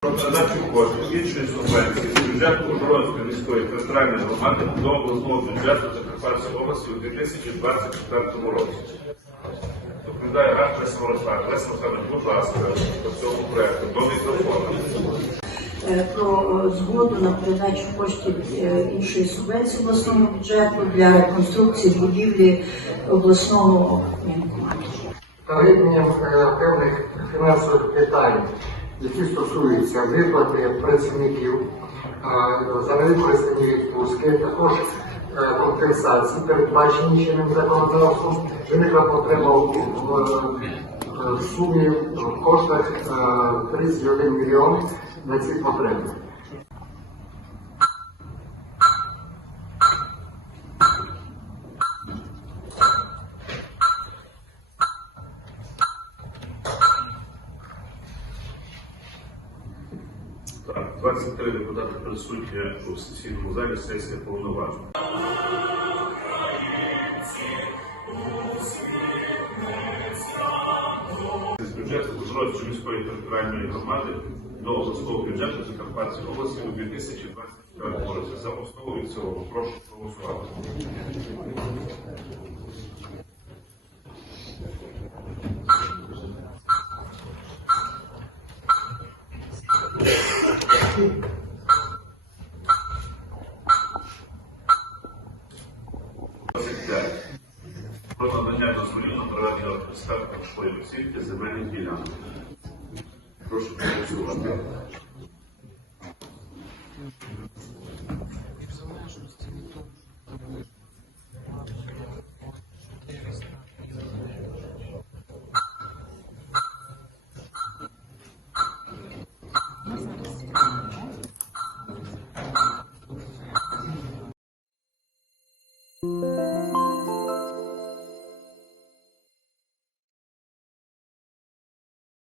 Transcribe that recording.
Передачу коштів іншої субвенції з бюджету Ужгородської міської територіальної громади до обласного бюджету Закарпатської області у 2024 році. Доповідає Леся Мирославівна. Леся Мирославівна, будь ласка, по цьому проекту до мікрофона. е, про згоду на передачу коштів е, іншої субвенції обласному бюджету для реконструкції будівлі воєнкомату. Переднім е, певних фінансових питань, які стосуються виплати працівників е, за невикористані відпустки, також е, компенсації, передбачені чинним законодавством, виникла потреба в сумі в коштах е, 31 мільйон на ці потреби. Так, 23 депутати присутні у сесійному залі, сесія повноважена. З бюджету Ужгородської міської територіальної громади до обласного бюджету Закарпатської області у 2024 році. За основу від цього прошу проголосувати. Про надання дозволів на проведення експертної школи оцінки земельних ділянок. Прошу проголосувати. Música